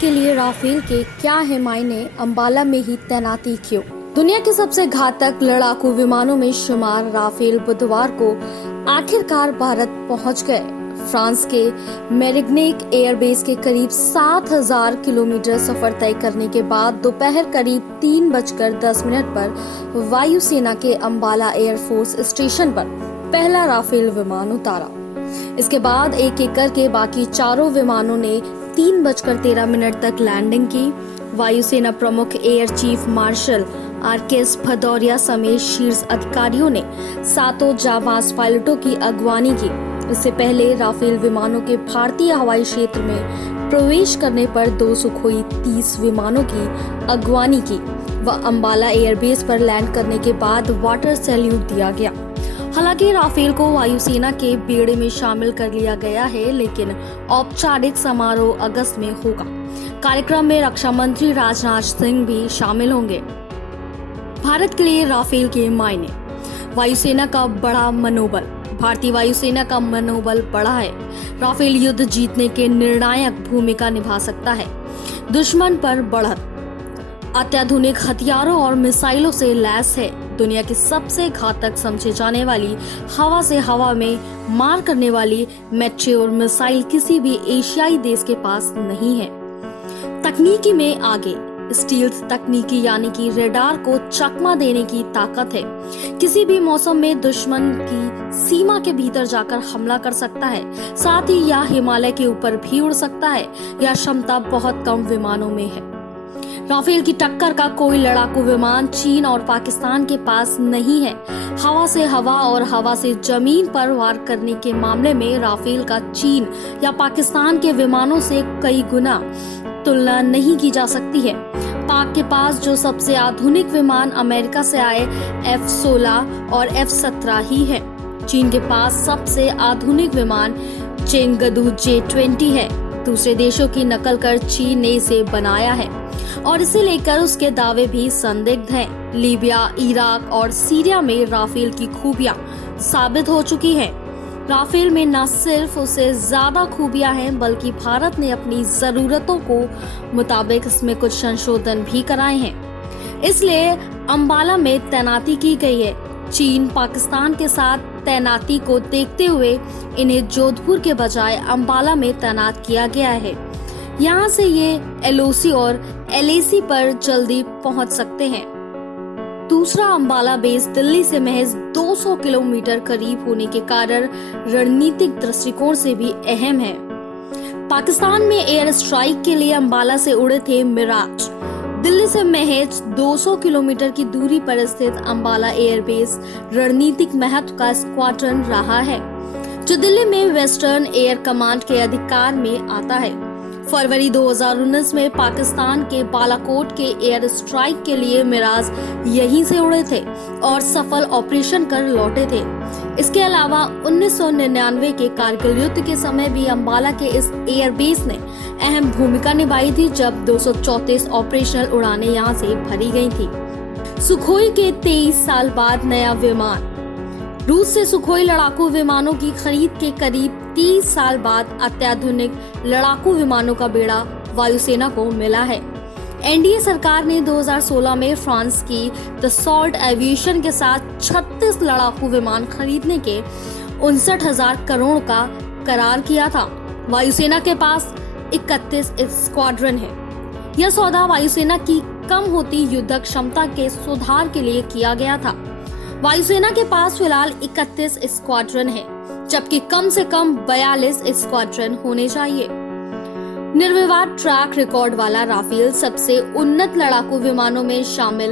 के लिए राफेल के क्या है मायने, अंबाला में ही तैनाती क्यों? दुनिया के सबसे घातक लड़ाकू विमानों में शुमार राफेल बुधवार को आखिरकार भारत पहुंच गए। फ्रांस के मेरिग्नैक एयरबेस के करीब 7,000 किलोमीटर सफर तय करने के बाद दोपहर करीब 3:10 पर वायुसेना के अंबाला एयरफोर्स स्टेशन पर पहला राफेल विमान उतारा। इसके बाद एक एक करके बाकी चारों विमानों ने 3:13 तक लैंडिंग की। वायुसेना प्रमुख एयर चीफ मार्शल आर.के.एस. भदौरिया समेत शीर्ष अधिकारियों ने 7 जाबाज पायलटों की अगवानी की। इससे पहले राफेल विमानों के भारतीय हवाई क्षेत्र में प्रवेश करने पर 2 सुखोई 30 विमानों की अगवानी की व अंबाला एयरबेस पर लैंड करने के बाद वाटर सैल्यूट दिया गया। हालांकि राफेल को वायुसेना के बेड़े में शामिल कर लिया गया है, लेकिन औपचारिक समारोह अगस्त में होगा। कार्यक्रम में रक्षा मंत्री राजनाथ सिंह भी शामिल होंगे। भारत के लिए राफेल के मायने। वायुसेना का बड़ा मनोबल। भारतीय वायुसेना का मनोबल बढ़ा है। राफेल युद्ध जीतने के निर्णायक भूमिका निभा सकता है। दुश्मन पर बढ़त। अत्याधुनिक हथियारों और मिसाइलों से लैस है। दुनिया की सबसे घातक समझे जाने वाली हवा से हवा में मार करने वाली मैच्योर मिसाइल किसी भी एशियाई देश के पास नहीं है। तकनीकी में आगे। स्टील्थ तकनीकी यानी कि रेडार को चकमा देने की ताकत है। किसी भी मौसम में दुश्मन की सीमा के भीतर जाकर हमला कर सकता है। साथ ही यह हिमालय के ऊपर भी उड़ सकता है। यह क्षमता बहुत कम विमानों में है। राफेल की टक्कर का कोई लड़ाकू विमान चीन और पाकिस्तान के पास नहीं है। हवा से हवा और हवा से जमीन पर वार करने के मामले में राफेल का चीन या पाकिस्तान के विमानों से कई गुना तुलना नहीं की जा सकती है। पाक के पास जो सबसे आधुनिक विमान अमेरिका से आए F-16 और F-17 ही है। चीन के पास सबसे आधुनिक विमान चेंगदू J-20 है। दूसरे देशों की नकल कर चीन ने इसे बनाया है और इसे लेकर उसके दावे भी संदिग्ध हैं। लीबिया, इराक और सीरिया में राफेल की खूबियां साबित हो चुकी हैं। राफेल में न सिर्फ उससे ज्यादा खूबियां हैं, बल्कि भारत ने अपनी जरूरतों को मुताबिक इसमें कुछ संशोधन भी कराए हैं। इसलिए अंबाला में तैनाती की गई है। चीन, पाकिस्तान के साथ तैनाती को देखते हुए इन्हें जोधपुर के बजाय अंबाला में तैनात किया गया है। यहाँ से ये LOC और LAC पर जल्दी पहुँच सकते हैं। दूसरा, अंबाला बेस दिल्ली से महज 200 किलोमीटर करीब होने के कारण रणनीतिक दृष्टिकोण से भी अहम है। पाकिस्तान में एयर स्ट्राइक के लिए अंबाला से उड़े थे मिराज। दिल्ली से महज 200 किलोमीटर की दूरी पर स्थित अंबाला एयरबेस रणनीतिक महत्व का स्क्वाड्रन रहा है, जो दिल्ली में वेस्टर्न एयर कमांड के अधिकार में आता है। फरवरी 2019 में पाकिस्तान के बालाकोट के एयर स्ट्राइक के लिए मिराज यहीं से उड़े थे और सफल ऑपरेशन कर लौटे थे। इसके अलावा 1999 के कारगिल युद्ध के समय भी अंबाला के इस एयरबेस ने अहम भूमिका निभाई थी, जब 234 ऑपरेशनल उड़ानें यहां से भरी गई थी। सुखोई के 23 साल बाद नया विमान। रूस से सुखोई लड़ाकू विमानों की खरीद के करीब 30 साल बाद अत्याधुनिक लड़ाकू विमानों का बेड़ा वायुसेना को मिला है। एनडीए सरकार ने 2016 में फ्रांस की दसॉल्ट एविएशन के साथ 36 लड़ाकू विमान खरीदने के 59,000 करोड़ का करार किया था। वायुसेना के पास 31 स्क्वाड्रन है। यह सौदा वायुसेना की कम होती युद्धक क्षमता के सुधार के लिए किया गया था। वायुसेना के पास फिलहाल 31 स्क्वाड्रन है, जबकि कम से कम 42 स्क्वाड्रन होने चाहिए। निर्विवाद ट्रैक रिकॉर्ड वाला राफेल सबसे उन्नत लड़ाकू विमानों में शामिल।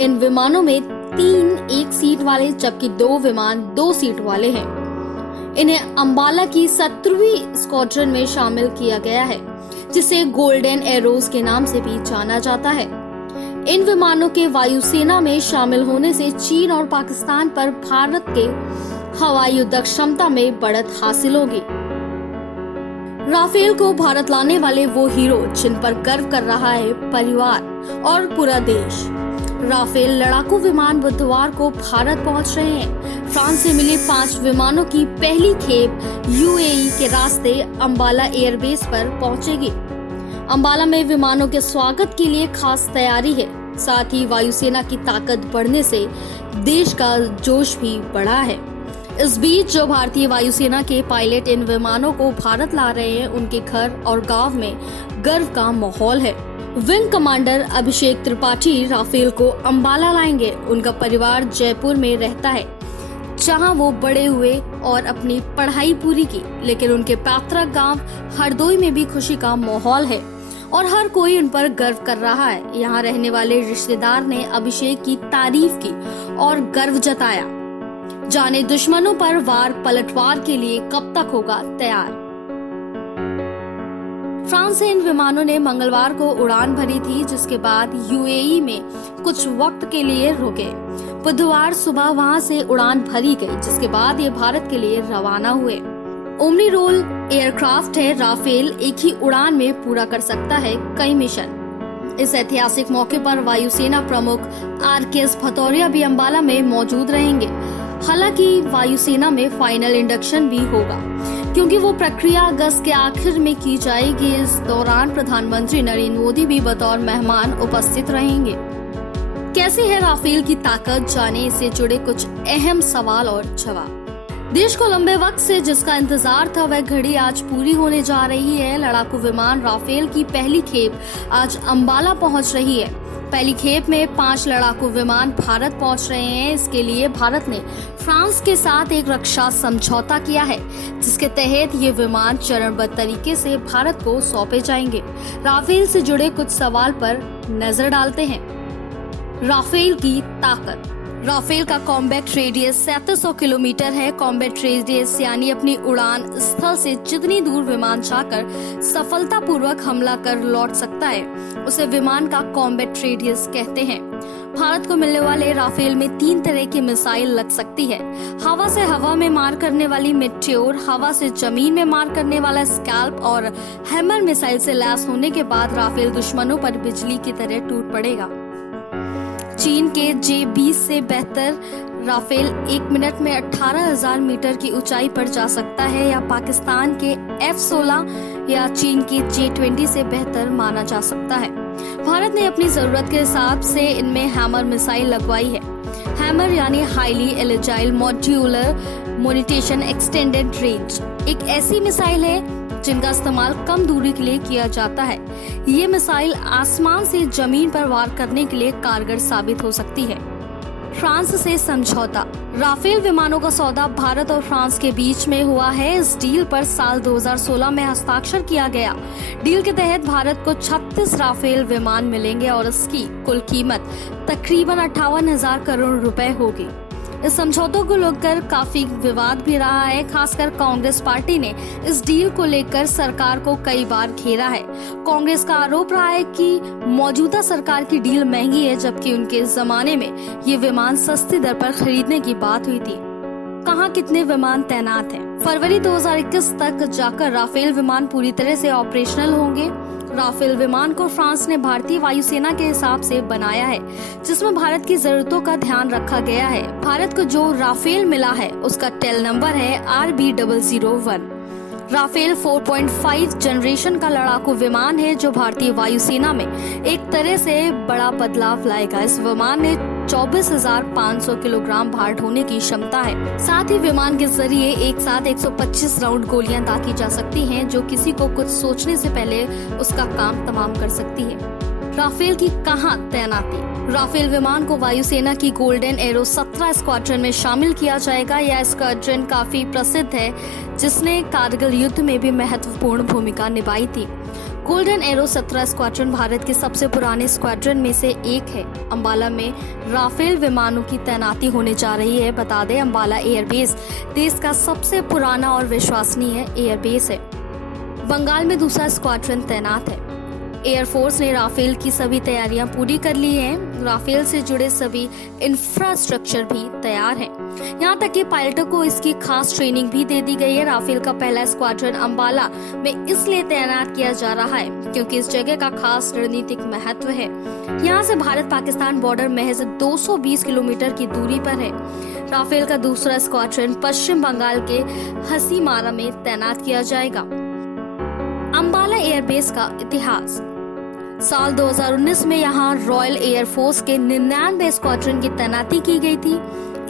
इन विमानों में 3 एक सीट वाले जबकि 2 विमान 2 सीट वाले हैं। इन्हें अंबाला की 17वीं स्क्वाड्रन में शामिल किया गया है, जिसे गोल्डन एरोज के नाम से भी जाना जाता है। इन विमानों के वायुसेना में शामिल होने से चीन और पाकिस्तान पर भारत के हवाई युद्धक क्षमता में बढ़त हासिल होगी। राफेल को भारत लाने वाले वो हीरो जिन पर गर्व कर रहा है परिवार और पूरा देश। राफेल लड़ाकू विमान बुधवार को भारत पहुंच रहे हैं। फ्रांस से मिले 5 विमानों की पहली खेप UAE के रास्ते अंबाला एयरबेस पर पहुंचेगी। अंबाला में विमानों के स्वागत के लिए खास तैयारी है। साथ ही वायुसेना की ताकत बढ़ने से देश का जोश भी बढ़ा है। इस बीच जो भारतीय वायुसेना के पायलट इन विमानों को भारत ला रहे हैं, उनके घर और गांव में गर्व का माहौल है। विंग कमांडर अभिषेक त्रिपाठी राफेल को अंबाला लाएंगे। उनका परिवार जयपुर में रहता है, जहां वो बड़े हुए और अपनी पढ़ाई पूरी की, लेकिन उनके पैतृक गांव हरदोई में भी खुशी का माहौल है और हर कोई उन पर गर्व कर रहा है। यहाँ रहने वाले रिश्तेदार ने अभिषेक की तारीफ की और गर्व जताया। जाने दुश्मनों पर वार पलटवार के लिए कब तक होगा तैयार। फ्रांस से इन विमानों ने मंगलवार को उड़ान भरी थी, जिसके बाद यूएई में कुछ वक्त के लिए रुके। बुधवार सुबह वहां से उड़ान भरी गई, जिसके बाद ये भारत के लिए रवाना हुए। ओमनी रोल एयरक्राफ्ट है। राफेल एक ही उड़ान में पूरा कर सकता है कई मिशन। इस ऐतिहासिक मौके पर वायुसेना प्रमुख आर.के.एस. भदौरिया भी अंबाला में मौजूद रहेंगे। हालांकि वायुसेना में फाइनल इंडक्शन भी होगा, क्योंकि वो प्रक्रिया अगस्त के आखिर में की जाएगी। इस दौरान प्रधानमंत्री नरेंद्र मोदी भी बतौर मेहमान उपस्थित रहेंगे। कैसी है राफेल की ताकत, जाने इससे जुड़े कुछ अहम सवाल और जवाब। देश को लंबे वक्त से जिसका इंतजार था, वह घड़ी आज पूरी होने जा रही है। लड़ाकू विमान राफेल की पहली खेप आज अंबाला पहुंच रही है। पहली खेप में 5 लड़ाकू विमान भारत पहुंच रहे हैं। इसके लिए भारत ने फ्रांस के साथ एक रक्षा समझौता किया है, जिसके तहत ये विमान चरणबद्ध तरीके से भारत को सौंपे जाएंगे। राफेल से जुड़े कुछ सवाल पर नजर डालते हैं। राफेल की ताकत। राफेल का कॉम्बैट रेडियस 3700 किलोमीटर है। कॉम्बैट रेडियस यानी अपनी उड़ान स्थल से जितनी दूर विमान जाकर सफलतापूर्वक हमला कर लौट सकता है, उसे विमान का कॉम्बैट रेडियस कहते हैं। भारत को मिलने वाले राफेल में 3 तरह की मिसाइल लग सकती है। हवा से हवा में मार करने वाली मेट्योर, हवा से जमीन में मार करने वाला स्कैल्प और हैमर मिसाइल से लैस होने के बाद राफेल दुश्मनों पर बिजली की तरह टूट पड़ेगा। चीन के J-20 से बेहतर राफेल 1 मिनट में 18,000 मीटर की ऊंचाई पर जा सकता है, या पाकिस्तान के F-16 या चीन के J-20 से बेहतर माना जा सकता है। भारत ने अपनी जरूरत के हिसाब से इनमें हैमर मिसाइल लगवाई है। हैमर यानी highly agile modular munition extended range, एक ऐसी मिसाइल है जिनका इस्तेमाल कम दूरी के लिए किया जाता है। ये मिसाइल आसमान से जमीन पर वार करने के लिए कारगर साबित हो सकती है। फ्रांस से समझौता। राफेल विमानों का सौदा भारत और फ्रांस के बीच में हुआ है। इस डील पर साल 2016 में हस्ताक्षर किया गया। डील के तहत भारत को 36 राफेल विमान मिलेंगे और इसकी कुल कीमत तकरीबन 58,000 करोड़ रुपए होगी। इस समझौतों को लेकर काफी विवाद भी रहा है। खासकर कांग्रेस पार्टी ने इस डील को लेकर सरकार को कई बार घेरा है। कांग्रेस का आरोप रहा है कि मौजूदा सरकार की डील महंगी है, जबकि उनके जमाने में ये विमान सस्ती दर पर खरीदने की बात हुई थी। कहां कितने विमान तैनात हैं? फरवरी 2021 तक जाकर राफेल विमान पूरी तरह से ऑपरेशनल होंगे। राफेल विमान को फ्रांस ने भारतीय वायुसेना के हिसाब से बनाया है, जिसमें भारत की जरूरतों का ध्यान रखा गया है। भारत को जो राफेल मिला है, उसका टेल नंबर है RB001। राफेल 4.5 जनरेशन का लड़ाकू विमान है, जो भारतीय वायुसेना में एक तरह से बड़ा बदलाव लाएगा। इस विमान ने 24,500 किलोग्राम भार ढोने की क्षमता है। साथ ही विमान के जरिए एक साथ 125 राउंड गोलियां दागी जा सकती हैं, जो किसी को कुछ सोचने से पहले उसका काम तमाम कर सकती है। राफेल की कहां तैनाती? राफेल विमान को वायुसेना की गोल्डन एरो 17 स्क्वाड्रन में शामिल किया जाएगा। यह स्क्वाड्रन काफी प्रसिद्ध है, जिसने कारगिल युद्ध में भी महत्वपूर्ण भूमिका निभाई थी। गोल्डन एरो 17 स्क्वाड्रन भारत के सबसे पुराने स्क्वाड्रन में से एक है। अंबाला में राफेल विमानों की तैनाती होने जा रही है। बता दें, अंबाला एयरबेस देश का सबसे पुराना और विश्वसनीय एयरबेस है। बंगाल में दूसरा स्क्वाड्रन तैनात है। एयरफोर्स ने राफेल की सभी तैयारियां पूरी कर ली हैं। राफेल से जुड़े सभी इंफ्रास्ट्रक्चर भी तैयार हैं। यहां तक कि पायलटों को इसकी खास ट्रेनिंग भी दे दी गई है। राफेल का पहला स्क्वाड्रन अंबाला में इसलिए तैनात किया जा रहा है क्योंकि इस जगह का खास रणनीतिक महत्व है। यहां से भारत पाकिस्तान बॉर्डर महज 220 किलोमीटर की दूरी पर है। राफेल का दूसरा स्क्वाड्रन पश्चिम बंगाल के हसीमारा में तैनात किया जाएगा। अंबाला एयरबेस का इतिहास। साल 2019 में यहाँ रॉयल एयरफोर्स के 99 स्क्वाड्रन की तैनाती की गई थी।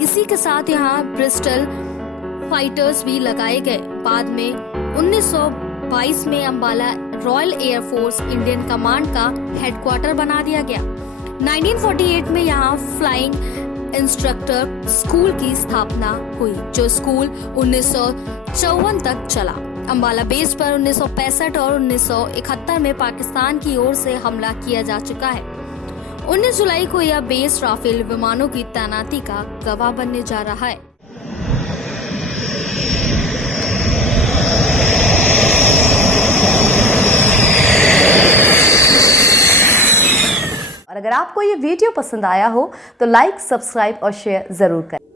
इसी के साथ यहाँ ब्रिस्टल फाइटर्स भी लगाए गए। बाद में 1922 में Ambala royal air force Indian command का हेडक्वार्टर बना दिया गया। 1948 में यहाँ फ्लाइंग इंस्ट्रक्टर स्कूल की स्थापना हुई, जो स्कूल 1954 तक चला। अंबाला बेस पर 1965 और 1971 में पाकिस्तान की ओर से हमला किया जा चुका है। 19 जुलाई को यह बेस राफेल विमानों की तैनाती का गवाह बनने जा रहा है। और अगर आपको ये वीडियो पसंद आया हो तो लाइक, सब्सक्राइब और शेयर जरूर करें।